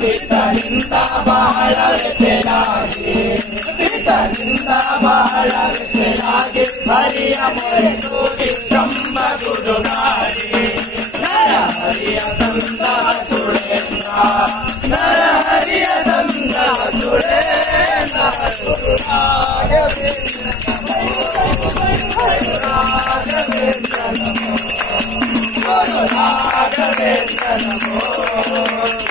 ಪಿತರಿಂದ ಬಹಳ ವ್ಯಥೆಯಾಗಿ ಪಿತರಿಂದ ಬಹಳ ವ್ಯಥೆಯಾಗಿ ಹರಿಯ ಮೊರೆತು ವಿಶ್ರಂಭ ಗುರುನಾರಿ ನರಹರಿಯ ತಂದ ಸುಳೇಂದ್ರ ನರಹರಿಯ ತಂದ ಸುಳೇಂದ್ರ ಗುರುರಾಘವೇಂದ್ರ ನಮೋ ಗುರುರಾಘವೇಂದ್ರ ನಮೋ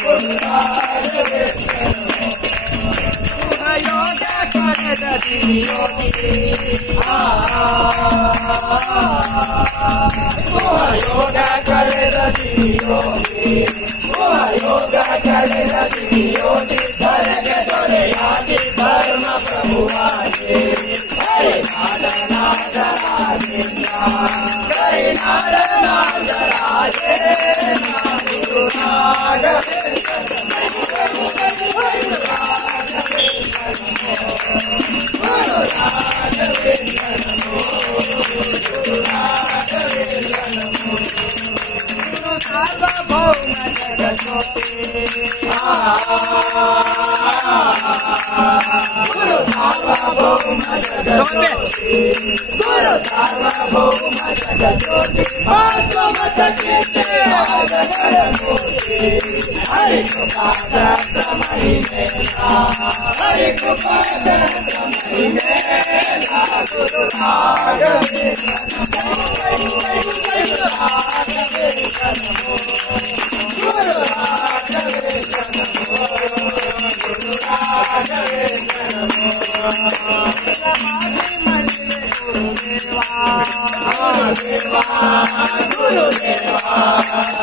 ಗುರುರಾಘವೇಂದ್ರ ನಮೋ ಸುಖಯೋಗ ಕರೆದ ದಿವ್ಯೋಗಿ ಸುಖಯೋಗ ಕರೆದ ದಿವ್ಯೋಗಿ ಸುಖಯೋಗ ಕರೆದ ದಿವ್ಯೋಗಿ ಧರೆಗೆ ದೊರೆಯಾಗಿ ಧರ್ಮ ಪ್ರಭುವಾಗಿ ಹರಿನಾಡ ನಾಗರಾಜೇಂದ್ರ ಹರಿನಾಡ ನಾಗರಾಜೇಂದ್ರ ಗುರುರಾಘವೇಂದ್ರ ಗುರುರಾಘವೇಂದ್ರ ನಮೋ ಗುರುರಾಘವೇಂದ್ರ ನಮೋ ಗುರು ಸಾರ್ವಭೌಮ ಜಗಜ್ಯೋತಿ ಗುರು ಸಾರ್ವಭೌಮ ಜಗಜ್ಯೋತಿ ಗುರು ಸಾರ್ವಭೌಮ ಜಗಜ್ಯೋತಿ ಆತ್ಮಮತ ಕೀರ್ತಿ ಆದಗಳ ಮೂರ್ತಿ ಹರಿಕೃಪಾದ ಮಹಿಮೇಲ ಹರಿಕೃಪಾದ ಮಹಿಮೇಲ ಗುರುರಾಘವೇಂದ್ರ ನಮೋ ಗುರುರಾಘವೇಂದ್ರ ನಮೋ ಗುರುರಾಘವೇಂದ್ರ ನಮೋ ಗುರುರಾಘವೇಂದ್ರ ನಮೋ ಗುರುದೇವಾ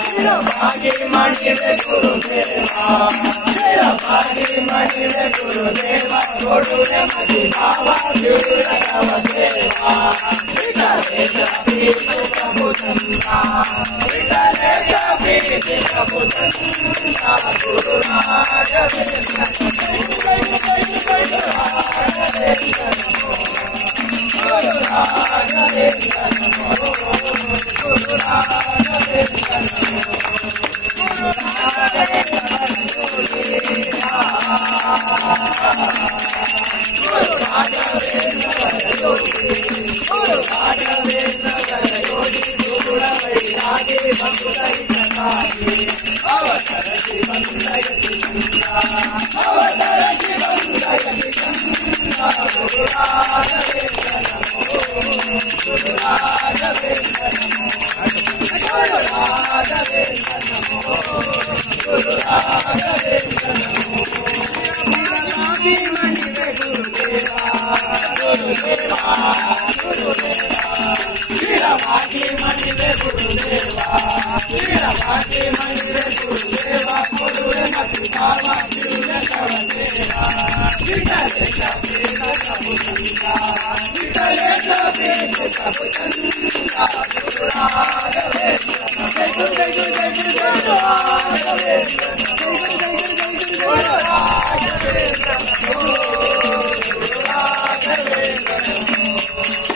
ಶಿರವಾಗಿ ಮಾಡಿವೆ ಗುರುದೇವ ಶಿರವಾಗಿ ಮಾಡಿವೆ ಗುರುದೇವ ಕೊಡುವೆ ಮತಿ ಭಾವ ಗುರುರವ ದೇವ ವಿಠಲೇಶ ಪ್ರೀತಿ ಪ್ರಭುಚಂದ್ರ ವಿಠಲೇಶ ಪ್ರೀತಿ ಪ್ರಭುಚಂದ್ರ ಗುರುರಾಘವೇಂದ್ರ ಗುರುರಾಘವೇಂದ್ರ ನಮೋ ಗುರುರಾಘವೇಂದ್ರ ನಮೋ